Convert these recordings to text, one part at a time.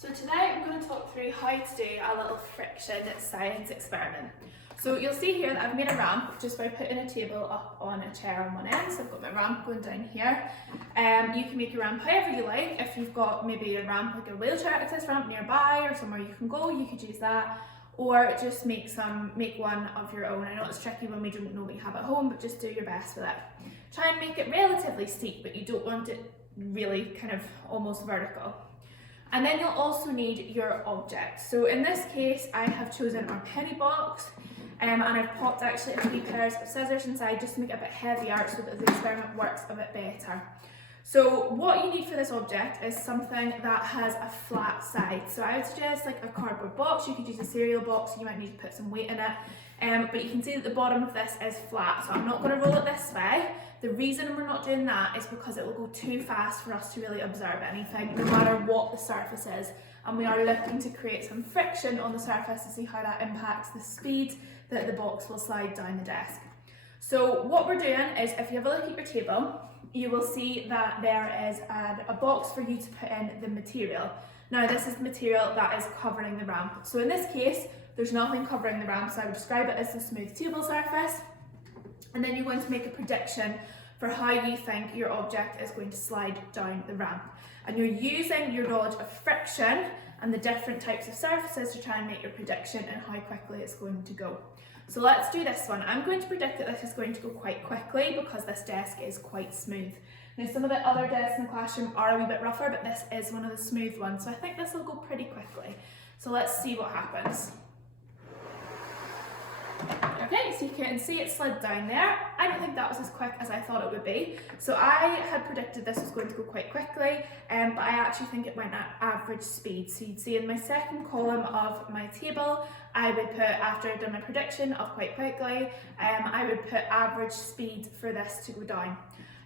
So today I'm going to talk through how to do a little friction science experiment. So you'll see here that I've made a ramp just by putting a table up on a chair on one end. So I've got my ramp going down here. You can make your ramp however you like. If you've got maybe a ramp like a wheelchair access ramp nearby or somewhere you can go, you could use that. Or just make one of your own. I know it's tricky when we don't know what you have at home, but just do your best with it. Try and make it relatively steep, but you don't want it really kind of almost vertical. And then you'll also need your object. So in this case, I have chosen our penny box, and I've popped actually a few pairs of scissors inside just to make it a bit heavier so that the experiment works a bit better. So what you need for this object is something that has a flat side. So I would suggest like a cardboard box. You could use a cereal box, you might need to put some weight in it. But you can see that the bottom of this is flat, so I'm not going to roll it this way. The reason we're not doing that is because it will go too fast for us to really observe anything, no matter what the surface is. And we are looking to create some friction on the surface to see how that impacts the speed that the box will slide down the desk. So what we're doing is, if you have a look at your table, you will see that there is a box for you to put in the material. Now this is the material that is covering the ramp. So in this case, there's nothing covering the ramp, so I would describe it as a smooth table surface. And then you're going to make a prediction for how you think your object is going to slide down the ramp. And you're using your knowledge of friction and the different types of surfaces to try and make your prediction and how quickly it's going to go. So let's do this one. I'm going to predict that this is going to go quite quickly because this desk is quite smooth. Now some of the other desks in the classroom are a wee bit rougher, but this is one of the smooth ones. So I think this will go pretty quickly. So let's see what happens. Okay, so you can see it slid down there. I don't think that was as quick as I thought it would be. So I had predicted this was going to go quite quickly, but I actually think it went at average speed. So you'd see in my second column of my table, I would put, after I'd done my prediction of quite quickly, I would put average speed for this to go down.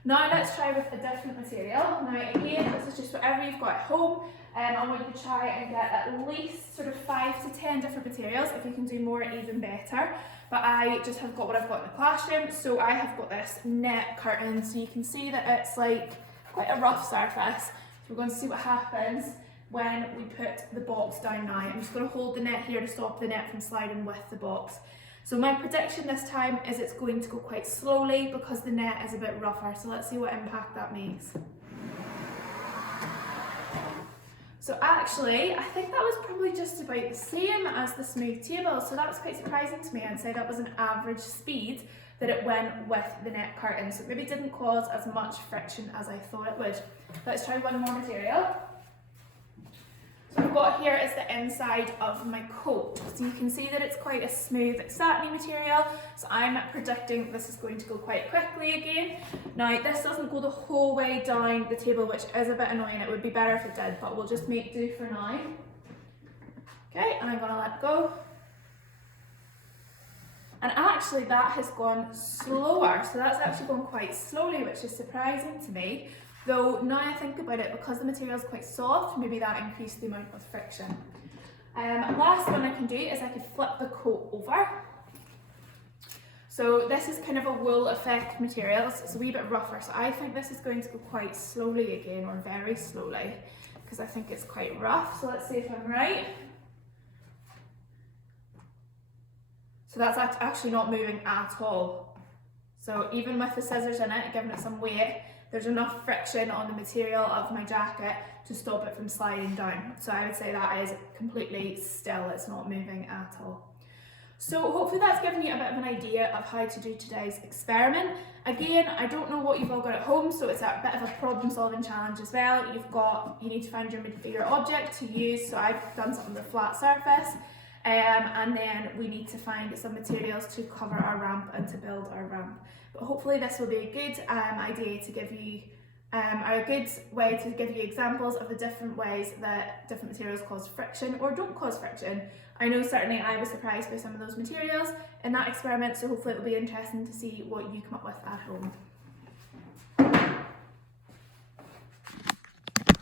Now let's try with a different material. Now again, this is just whatever you've got at home. I want you to try and get at least sort of 5 to 10 different materials. If you can do more, even better. But I just have got what I've got in the classroom. So I have got this net curtain. So you can see that it's like quite a rough surface. So we're going to see what happens when we put the box down now. I'm just going to hold the net here to stop the net from sliding with the box. So my prediction this time is it's going to go quite slowly because the net is a bit rougher. So let's see what impact that makes. So actually, I think that was probably just about the same as the smooth table. So that was quite surprising to me. I'd say that was an average speed that it went with the net curtain. So it maybe didn't cause as much friction as I thought it would. Let's try one more material. So I've got here is the inside of my coat. So you can see that it's quite a smooth satiny material. So I'm predicting this is going to go quite quickly again. Now this doesn't go the whole way down the table, which is a bit annoying. It would be better if it did, but we'll just make do for now. Okay, and I'm gonna let go. And actually that has gone slower. So that's actually gone quite slowly, which is surprising to me. Though now I think about it, because the material is quite soft, maybe that increased the amount of friction. Last one I can do is I could flip the coat over. So this is kind of a wool effect material, so it's a wee bit rougher. So I think this is going to go quite slowly again, or very slowly, because I think it's quite rough. So let's see if I'm right. So that's actually not moving at all. So even with the scissors in it, giving it some weight, there's enough friction on the material of my jacket to stop it from sliding down. So I would say that is completely still, it's not moving at all. So hopefully that's given you a bit of an idea of how to do today's experiment. Again, I don't know what you've all got at home, so it's a bit of a problem solving challenge as well. You need to find your object to use, so I've done something with a flat surface. And then we need to find some materials to cover our ramp and to build our ramp. But hopefully this will be a good idea to give you, a good way to give you examples of the different ways that different materials cause friction or don't cause friction. I know certainly I was surprised by some of those materials in that experiment, so hopefully it will be interesting to see what you come up with at home.